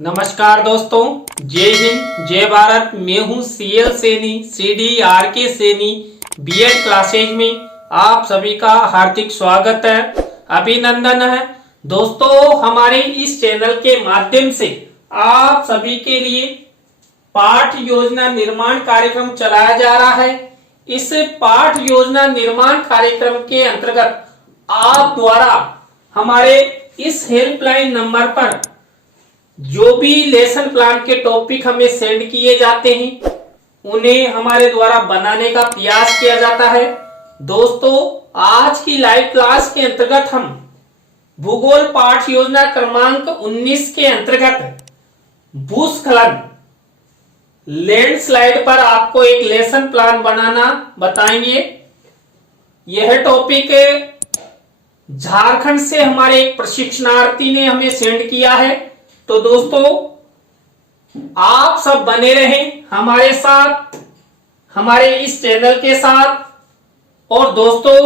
नमस्कार दोस्तों, जय हिंद जय भारत। मैं हूं CL Saini, CDRK Saini BEd classes में आप सभी का हार्दिक स्वागत है, अभिनंदन है। दोस्तों, हमारे इस चैनल के माध्यम से आप सभी के लिए पाठ योजना निर्माण कार्यक्रम चलाया जा रहा है। इस पाठ योजना निर्माण कार्यक्रम के अंतर्गत आप द्वारा हमारे इस हेल्पलाइन नंबर पर जो भी लेसन प्लान के टॉपिक हमें सेंड किए जाते हैं उन्हें हमारे द्वारा बनाने का प्रयास किया जाता है। दोस्तों, आज की लाइव क्लास के अंतर्गत हम भूगोल पाठ योजना क्रमांक 19 के अंतर्गत भूस्खलन लैंडस्लाइड पर आपको एक लेसन प्लान बनाना बताएंगे। यह टॉपिक झारखंड से हमारे एक प्रशिक्षणार्थी ने हमें सेंड किया है। तो दोस्तों, आप सब बने रहें हमारे साथ, हमारे इस चैनल के साथ। और दोस्तों,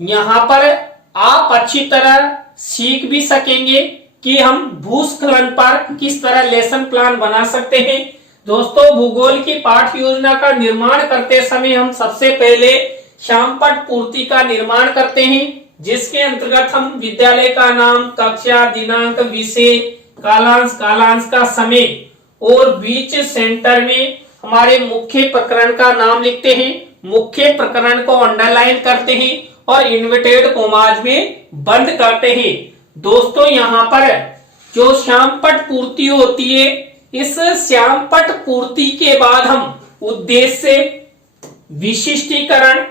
यहां पर आप अच्छी तरह सीख भी सकेंगे कि हम भूस्खलन पर किस तरह लेसन प्लान बना सकते हैं। दोस्तों, भूगोल की पाठ योजना का निर्माण करते समय हम सबसे पहले श्यामपट्ट पूर्ति का निर्माण करते हैं, जिसके अंतर्गत हम विद्यालय का नाम, कक्षा, दिनांक, विषय, कालांश का समय और बीच सेंटर में हमारे मुख्य प्रकरण का नाम लिखते हैं। मुख्य प्रकरण को अंडरलाइन करते हैं और इन्वर्टेड कॉमास में बंद करते हैं। दोस्तों, यहाँ पर जो श्यामपट्ट पूर्ति होती है, इस श्यामपट्ट पूर्ति के बाद हम उद्देश्य, विशिष्टीकरण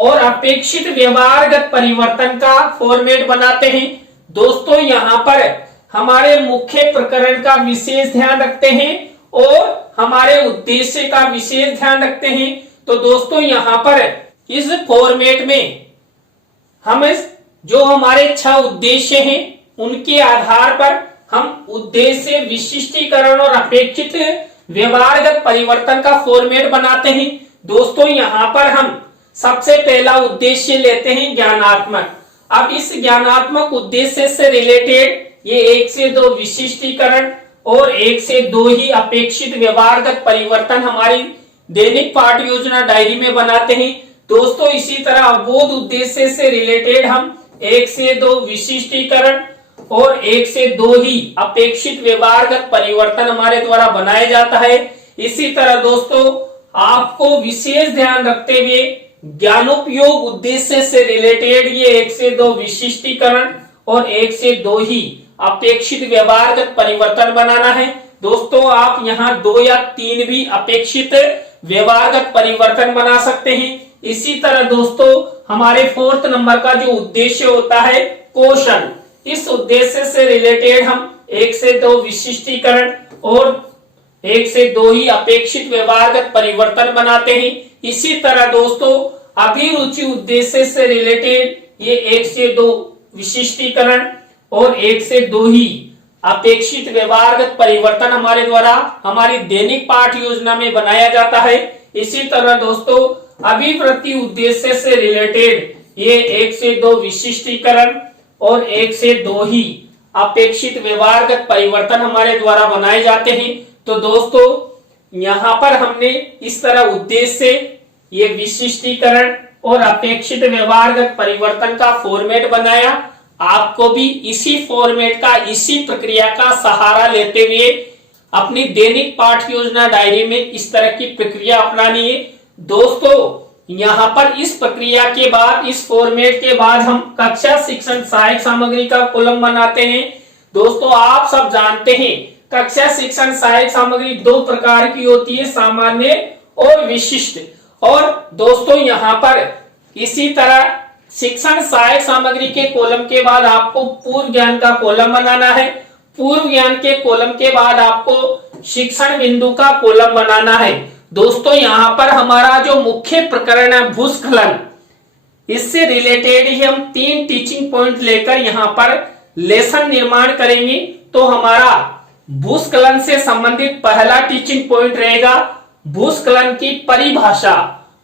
और अपेक्षित व्यवहारगत परिवर्तन का फॉर्मेट बनाते हैं। दोस्तों, यहाँ पर हमारे मुख्य प्रकरण का विशेष ध्यान रखते हैं और हमारे उद्देश्य का विशेष ध्यान रखते हैं। तो दोस्तों, यहाँ पर इस फॉर्मेट में हम जो हमारे 6 उद्देश्य हैं उनके आधार पर हम उद्देश्य, विशिष्टीकरण और अपेक्षित व्यवहारगत परिवर्तन का फॉर्मेट बनाते हैं। दोस्तों, यहाँ पर हम सबसे पहला उद्देश्य लेते हैं ज्ञानात्मक। अब इस ज्ञानात्मक उद्देश्य से रिलेटेड ये 1 से 2 विशिष्टीकरण और 1 से 2 ही अपेक्षित व्यवहारगत परिवर्तन हमारी दैनिक पाठ योजना डायरी में बनाते हैं। दोस्तों, इसी तरह अवबोध उद्देश्य से रिलेटेड हम 1 से 2 विशिष्टीकरण और 1 से 2 ही अपेक्षित व्यवहारगत परिवर्तन हमारे द्वारा बनाया जाता है। इसी तरह दोस्तों, आपको विशेष ध्यान रखते हुए ज्ञानोपयोग उद्देश्य से रिलेटेड ये 1 से 2 विशिष्टीकरण और 1 से 2 ही अपेक्षित व्यवहारगत परिवर्तन बनाना है। दोस्तों, आप यहाँ 2 या 3 भी अपेक्षित व्यवहारगत परिवर्तन बना सकते हैं। इसी तरह दोस्तों, हमारे 4th नंबर का जो उद्देश्य होता है कौशल, इस उद्देश्य से रिलेटेड हम 1 से 2 विशिष्टीकरण और 1 से 2 ही अपेक्षित व्यवहारगत परिवर्तन बनाते हैं। इसी तरह दोस्तों, अभिरुचि उद्देश्य से रिलेटेड ये 1 से 2 विशिष्टीकरण और 1 से 2 ही अपेक्षित व्यवहारगत परिवर्तन हमारे द्वारा हमारी दैनिक पाठ योजना में बनाया जाता है। इसी तरह दोस्तों, अभिवृत्ति उद्देश्य से रिलेटेड ये 1 से 2 विशिष्टीकरण और 1 से 2 ही अपेक्षित व्यवहारगत परिवर्तन हमारे द्वारा बनाए जाते हैं। तो दोस्तों, यहाँ पर हमने इस तरह उद्देश्य, ये विशिष्टीकरण और अपेक्षित व्यवहारगत परिवर्तन का फॉर्मेट बनाया। आपको भी इसी फॉर्मेट का, इसी प्रक्रिया का सहारा लेते हुए अपनी दैनिक पाठ योजना डायरी में इस तरह की प्रक्रिया अपनानी है। दोस्तों, यहाँ पर इस प्रक्रिया के बाद, इस फॉर्मेट के बाद हम कक्षा शिक्षण सहायक सामग्री का कॉलम बनाते हैं। दोस्तों, आप सब जानते हैं कक्षा शिक्षण सहायक सामग्री 2 प्रकार की होती है, सामान्य और विशिष्ट। और दोस्तों, यहाँ पर इसी तरह शिक्षण सहायक सामग्री के कॉलम के बाद आपको पूर्व ज्ञान का कॉलम बनाना है। पूर्व ज्ञान के कॉलम के बाद आपको शिक्षण बिंदु का कॉलम बनाना है। दोस्तों, यहाँ पर हमारा जो मुख्य प्रकरण है भूस्खलन, इससे रिलेटेड ही हम 3 टीचिंग पॉइंट लेकर यहाँ पर लेसन निर्माण करेंगे। तो हमारा भूस्खलन से संबंधित पहला टीचिंग पॉइंट रहेगा भूस्खलन की परिभाषा,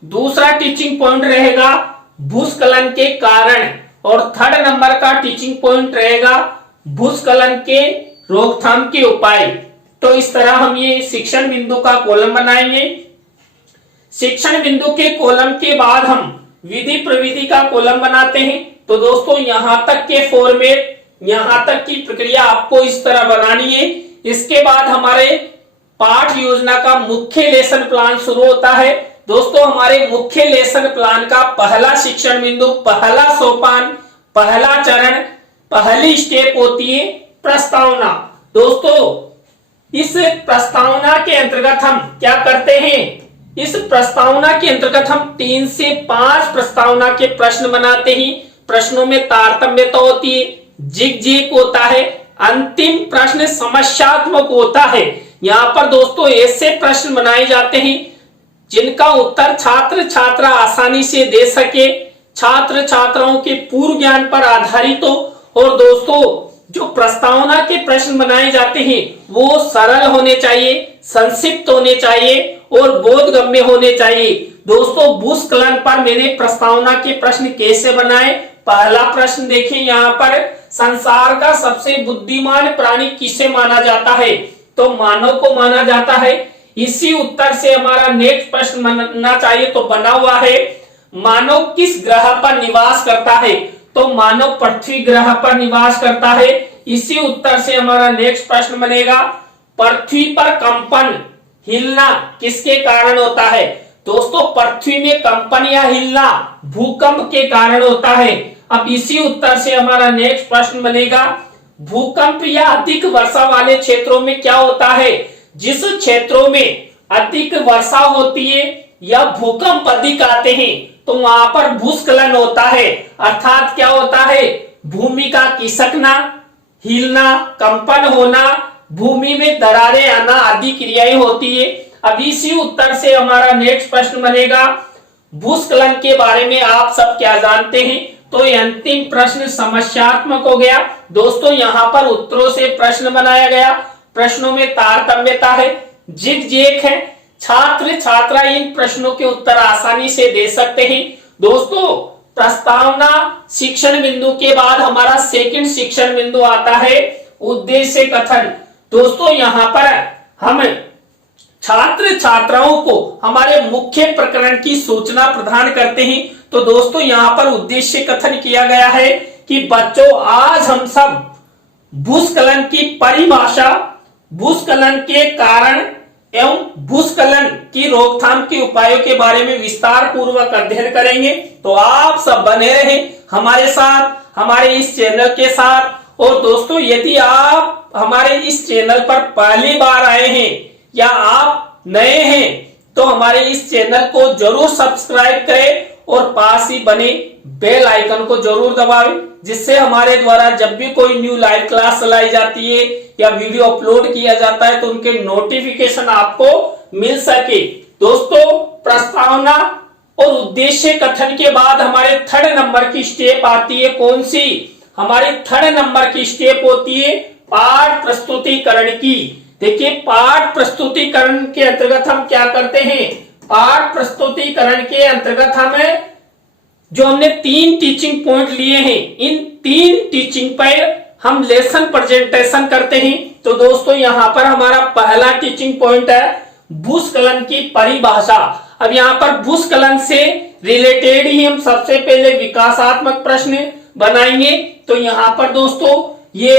दूसरा टीचिंग पॉइंट रहेगा भूस्खलन के कारण और 3rd नंबर का टीचिंग पॉइंट रहेगा भूस्खलन के रोकथाम के उपाय। तो इस तरह हम ये शिक्षण बिंदु का कॉलम बनाएंगे। शिक्षण बिंदु के कॉलम के बाद हम विधि प्रविधि का कॉलम बनाते हैं। तो दोस्तों यहां तक के फॉर्मेट, यहां तक की प्रक्रिया आपको इस तरह बनानी है। इसके बाद हमारे पाठ योजना का मुख्य लेसन प्लान शुरू होता है। दोस्तों हमारे मुख्य लेसन प्लान का पहला शिक्षण बिंदु, पहला सोपान, पहला चरण, पहली स्टेप होती है प्रस्तावना। दोस्तों इस प्रस्तावना के अंतर्गत हम क्या करते हैं, इस प्रस्तावना के अंतर्गत हम 3 से 5 प्रस्तावना के प्रश्न बनाते हैं। प्रश्नों में तारतम्यता होती है, जिग होता है, अंतिम प्रश्न समस्यात्मक होता है। यहाँ पर दोस्तों ऐसे प्रश्न बनाए जाते हैं जिनका उत्तर छात्र छात्रा आसानी से दे सके, छात्र छात्राओं के पूर्व ज्ञान पर आधारित हो। और दोस्तों जो प्रस्तावना के प्रश्न बनाए जाते हैं वो सरल होने चाहिए, संक्षिप्त होने चाहिए और बोधगम्य होने चाहिए। दोस्तों भूस्खलन पर मैंने प्रस्तावना के प्रश्न कैसे बनाए। पहला प्रश्न देखें, यहाँ पर संसार का सबसे बुद्धिमान प्राणी किसे माना जाता है, तो मानव को माना जाता है। इसी उत्तर से हमारा नेक्स्ट प्रश्न बनना चाहिए, तो बना हुआ है मानव किस ग्रह पर निवास करता है, तो मानव पृथ्वी ग्रह पर निवास करता है। इसी उत्तर से हमारा नेक्स्ट प्रश्न बनेगा पृथ्वी पर कंपन हिलना किसके कारण होता है। दोस्तों पृथ्वी में कंपन या हिलना भूकंप के कारण होता है। अब इसी उत्तर से हमारा नेक्स्ट प्रश्न बनेगा भूकंप या अधिक वर्षा वाले क्षेत्रों में क्या होता है। जिस क्षेत्रों में अधिक वर्षा होती है या भूकंप अधिक आते हैं तो वहां पर भूस्खलन होता है, अर्थात क्या होता है, भूमि का खिसकना, हिलना, कंपन होना, भूमि में दरारें आना आदि क्रियाएं होती है। अब इसी उत्तर से हमारा नेक्स्ट प्रश्न बनेगा भूस्खलन के बारे में आप सब क्या जानते हैं। तो ये अंतिम प्रश्न समस्यात्मक हो गया। दोस्तों यहाँ पर उत्तरों से प्रश्न बनाया गया, प्रश्नों में तारतम्यता है, जिग है, छात्र छात्रा इन प्रश्नों के उत्तर आसानी से दे सकते हैं। दोस्तों प्रस्तावना शिक्षण बिंदु के बाद हमारा सेकंड शिक्षण बिंदु आता है उद्देश्य कथन। दोस्तों यहाँ पर हम छात्र छात्राओं को हमारे मुख्य प्रकरण की सूचना प्रदान करते हैं। तो दोस्तों यहाँ पर उद्देश्य कथन किया गया है कि बच्चों आज हम सब भूस्खलन की परिभाषा, भूस्खलन के कारण एवं भूस्खलन की रोकथाम के उपायों के बारे में विस्तार पूर्वक अध्ययन करेंगे। तो आप सब बने रहें हमारे साथ, हमारे इस चैनल के साथ। और दोस्तों यदि आप हमारे इस चैनल पर पहली बार आए हैं या आप नए हैं तो हमारे इस चैनल को जरूर सब्सक्राइब करें और पास ही बने बेल आइकन को जरूर दबाएं, जिससे हमारे द्वारा जब भी कोई न्यू लाइव क्लास चलाई जाती है या वीडियो अपलोड किया जाता है तो उनके नोटिफिकेशन आपको मिल सके। दोस्तों प्रस्तावना और उद्देश्य कथन के बाद हमारे 3rd नंबर की स्टेप आती है, कौन सी, हमारी 3rd नंबर की स्टेप होती है पाठ प्रस्तुतिकरण की। देखिए पाठ प्रस्तुतिकरण के अंतर्गत हम क्या करते हैं, पाठ प्रस्तुतिकरण के अंतर्गत हमें जो हमने 3 टीचिंग पॉइंट लिए हैं, इन 3 टीचिंग पर हम लेसन प्रेजेंटेशन करते हैं। तो दोस्तों यहाँ पर हमारा पहला टीचिंग पॉइंट है भूस्खलन की परिभाषा। अब यहाँ पर भूस्खलन से रिलेटेड ही हम सबसे पहले विकासात्मक प्रश्न बनाएंगे। तो यहाँ पर दोस्तों ये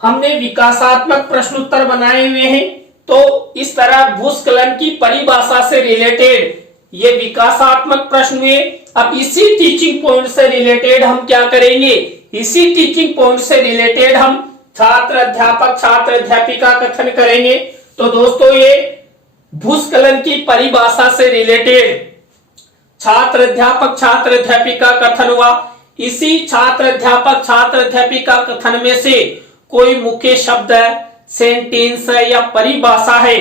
हमने विकासात्मक प्रश्न उत्तर बनाए हुए हैं। तो इस तरह भूस्खलन की परिभाषा से रिलेटेड ये विकासात्मक प्रश्न हुए। अब इसी टीचिंग पॉइंट से रिलेटेड हम क्या करेंगे, इसी टीचिंग पॉइंट से रिलेटेड हम छात्र अध्यापक छात्र अध्यापिका कथन करेंगे। तो दोस्तों ये भूस्खलन की परिभाषा से रिलेटेड छात्र अध्यापक छात्र अध्यापिका कथन हुआ। इसी छात्र अध्यापक छात्र अध्यापिका कथन में से कोई मुख्य शब्द है, सेंटेंस है या परिभाषा है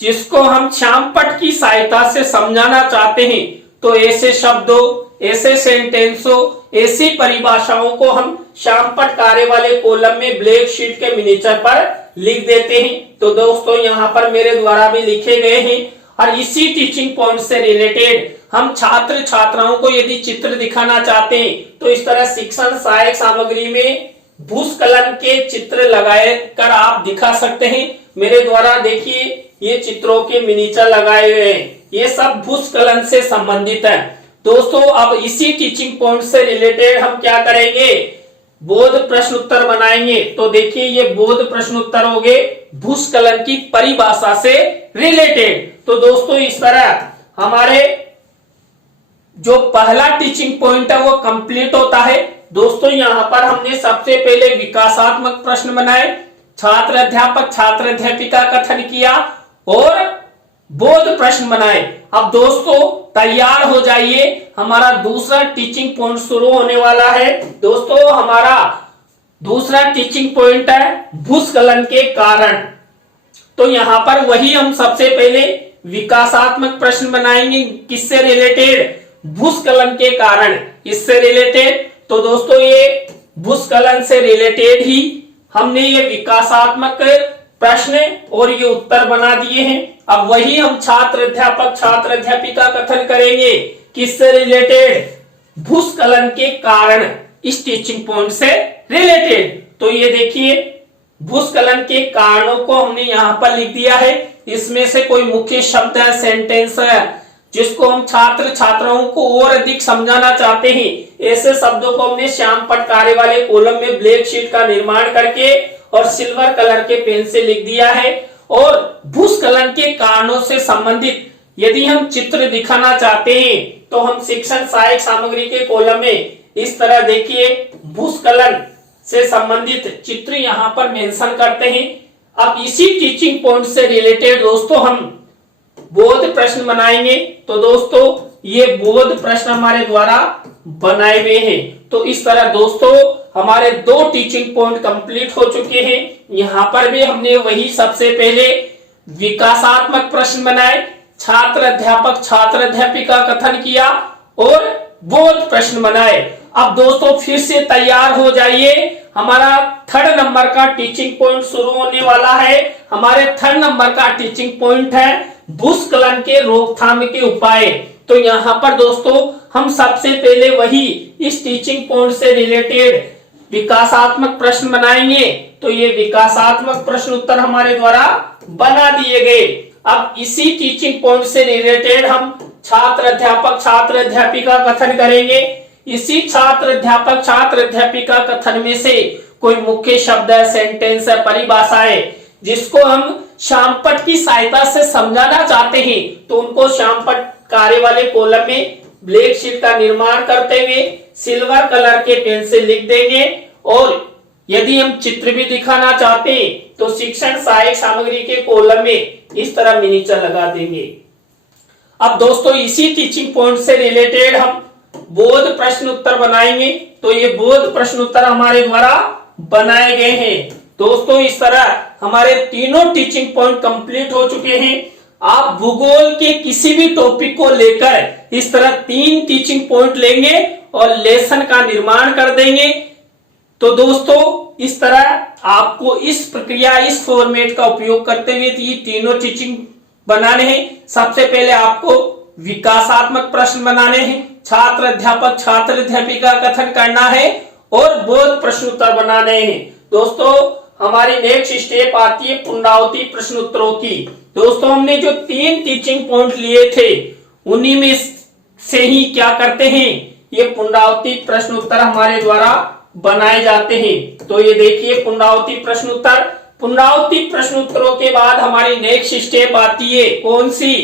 जिसको हम श्यामपट्ट की सहायता से समझाना चाहते हैं। तो ऐसे शब्दों, ऐसे सेंटेंसों, ऐसी परिभाषाओं को हम श्यामपट्ट कार्य वाले कॉलम में ब्लैक शीट के मिनीचर पर लिख देते हैं। तो दोस्तों यहाँ पर मेरे द्वारा भी लिखे गए हैं। और इसी टीचिंग पॉइंट से रिलेटेड हम छात्र छात्राओं को यदि चित्र दिखाना चाहते हैं तो इस तरह शिक्षण सहायक सामग्री में भूस्खलन के चित्र लगाए कर आप दिखा सकते हैं। मेरे द्वारा देखिए ये चित्रों के मिनीचर लगाए हुए हैं, ये सब भूस्खलन से संबंधित है। दोस्तों अब इसी टीचिंग पॉइंट से रिलेटेड हम क्या करेंगे, बोध प्रश्न उत्तर बनाएंगे। तो देखिए ये बोध प्रश्न उत्तर हो गए भूस्खलन की परिभाषा से रिलेटेड। तो दोस्तों इस तरह हमारे जो पहला टीचिंग पॉइंट है वो कंप्लीट होता है। दोस्तों यहाँ पर हमने सबसे पहले विकासात्मक प्रश्न बनाए, छात्र अध्यापक छात्र अध्यापिका कथन किया और बोध प्रश्न बनाए। अब दोस्तों तैयार हो जाइए, हमारा दूसरा टीचिंग पॉइंट शुरू होने वाला है। दोस्तों हमारा दूसरा टीचिंग पॉइंट है भूस्खलन के कारण। तो यहाँ पर वही हम सबसे पहले विकासात्मक प्रश्न बनाएंगे, किससे रिलेटेड, भूस्खलन के कारण, इससे रिलेटेड। तो दोस्तों ये भूस्खलन से रिलेटेड ही हमने ये विकासात्मक प्रश्न और ये उत्तर बना दिए हैं। अब वही हम छात्र अध्यापक छात्र अध्यापिका कथन करेंगे, किससे रिलेटेड, भूस्खलन के कारण, इस टीचिंग पॉइंट से रिलेटेड। तो ये देखिए भूस्खलन के कारणों को हमने यहाँ पर लिख दिया है। इसमें से कोई मुख्य शब्द है, सेंटेंस है जिसको हम छात्र छात्राओं को और अधिक समझाना चाहते हैं, ऐसे शब्दों को हमने श्याम पट कार्य वाले कॉलम में ब्लैक शीट का निर्माण करके और सिल्वर कलर के पेन से लिख दिया है। और भूस्खलन के कारणों से संबंधित यदि हम चित्र दिखाना चाहते हैं तो हम शिक्षण सहायक सामग्री के कॉलम में इस तरह देखिए भूस्खलन से संबंधित चित्र यहाँ पर मेंशन करते हैं। अब इसी टीचिंग पॉइंट से रिलेटेड दोस्तों हम बोध प्रश्न बनाएंगे। तो दोस्तों ये बोध प्रश्न हमारे द्वारा बनाए हुए हैं। तो इस तरह दोस्तों हमारे दो टीचिंग पॉइंट कंप्लीट हो चुके हैं। यहाँ पर भी हमने वही सबसे पहले विकासात्मक प्रश्न बनाए, छात्र अध्यापक छात्र अध्यापिका कथन किया और बोध प्रश्न बनाए। अब दोस्तों फिर से तैयार हो जाइए, हमारा थर्ड नंबर का टीचिंग पॉइंट शुरू होने वाला है। हमारे थर्ड नंबर का टीचिंग पॉइंट है भूस्खलन के रोकथाम के उपाय। तो यहाँ पर दोस्तों हम सबसे पहले वही इस टीचिंग पॉइंट से रिलेटेड विकासात्मक प्रश्न बनाएंगे। तो ये विकासात्मक प्रश्न उत्तर हमारे द्वारा बना दिए गए। अब इसी टीचिंग पॉइंट से रिलेटेड हम छात्र अध्यापक छात्र अध्यापिका कथन करेंगे। इसी छात्र अध्यापक छात्र अध्यापिका कथन में से कोई मुख्य शब्द है, सेंटेंस है, परिभाषा है जिसको हम श्यामपट्ट की सहायता से समझाना चाहते हैं। तो उनको श्यामपट्ट कार्य वाले कॉलम में ब्लैक शीट का निर्माण करते हुए सिल्वर कलर के पेन से लिख देंगे और यदि हम चित्र भी दिखाना चाहते हैं तो शिक्षण सहायक सामग्री के कॉलम में इस तरह मिनीचर लगा देंगे। अब दोस्तों इसी टीचिंग पॉइंट से रिलेटेड हम बोध प्रश्न उत्तर बनाएंगे। तो ये बोध प्रश्न उत्तर हमारे द्वारा बनाए गए हैं। दोस्तों इस तरह हमारे तीनों टीचिंग पॉइंट कंप्लीट हो चुके हैं। आप भूगोल के किसी भी टॉपिक को लेकर इस तरह 3 टीचिंग पॉइंट लेंगे और लेसन का निर्माण कर देंगे। तो दोस्तों इस तरह आपको इस प्रक्रिया इस फॉर्मेट का उपयोग करते हुए ये तीनों टीचिंग बनाने हैं। सबसे पहले आपको विकासात्मक प्रश्न बनाने हैं, छात्र अध्यापक छात्र अध्यापिका कथन करना है और बोध प्रश्न उत्तर बनाने हैं। दोस्तों हमारी नेक्स्ट स्टेप आती है पुनरावृत्ति प्रश्न उत्तरों की। दोस्तों हमने जो 3 टीचिंग पॉइंट लिए थे उन्हीं में से ही क्या करते हैं, ये पुनरावृत्ति प्रश्न उत्तर हमारे द्वारा बनाए जाते हैं। तो ये देखिए पुनरावृत्ति प्रश्न उत्तर। पुनरावृत्ति प्रश्न उत्तरों के बाद हमारी नेक्स्ट स्टेप आती है कौन सी,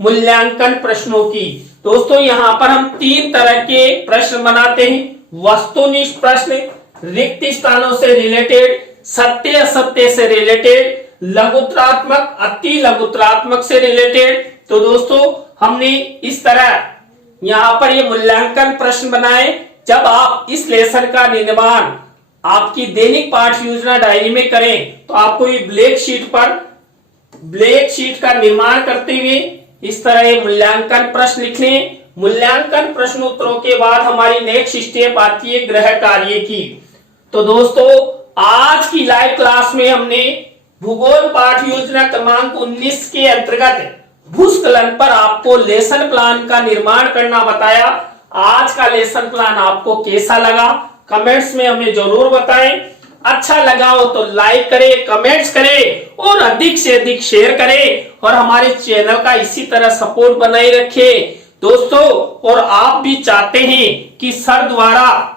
मूल्यांकन प्रश्नों की। दोस्तों यहाँ पर हम 3 तरह के प्रश्न बनाते हैं, वस्तुनिष्ठ प्रश्न, रिक्त स्थानों से रिलेटेड, सत्य असत्य से रिलेटेड, लघुत्तरात्मक अति लघुत्तरात्मक से रिलेटेड। तो दोस्तों हमने इस तरह यहाँ पर ये मूल्यांकन प्रश्न बनाए। जब आप इस लेसन का निर्माण आपकी दैनिक पाठ योजना डायरी में करें तो आपको ये ब्लैक शीट का निर्माण करते हुए इस तरह ये मूल्यांकन प्रश्न लिखने। मूल्यांकन प्रश्न उत्तरों के बाद हमारी नेक्स्ट स्टेप आती है गृह कार्य की। तो दोस्तों आज की लाइव क्लास में हमने भूगोल पाठ योजना क्रमांक 19 के अंतर्गत भूस्खलन पर आपको लेसन प्लान का निर्माण करना बताया। आज का लेसन प्लान आपको कैसा लगा कमेंट्स में हमें जरूर बताएं अच्छा लगा हो तो लाइक करें, कमेंट्स करें और अधिक से अधिक शेयर करें और हमारे चैनल का इसी तरह सपोर्ट बनाए रखें दोस्तों। और आप भी चाहते हैं कि सर द्वारा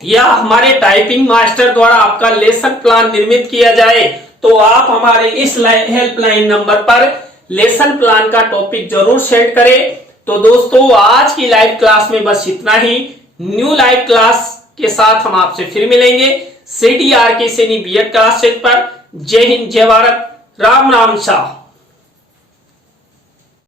या हमारे टाइपिंग मास्टर द्वारा आपका लेसन प्लान निर्मित किया जाए तो आप हमारे इस हेल्पलाइन नंबर पर लेसन प्लान का टॉपिक जरूर सेंड करें। तो दोस्तों आज की लाइव क्लास में बस इतना ही। न्यू लाइव क्लास के साथ हम आपसे फिर मिलेंगे CDR के सैनी बीएड क्लास पर। जय हिंद, जय भारत, राम राम शाह।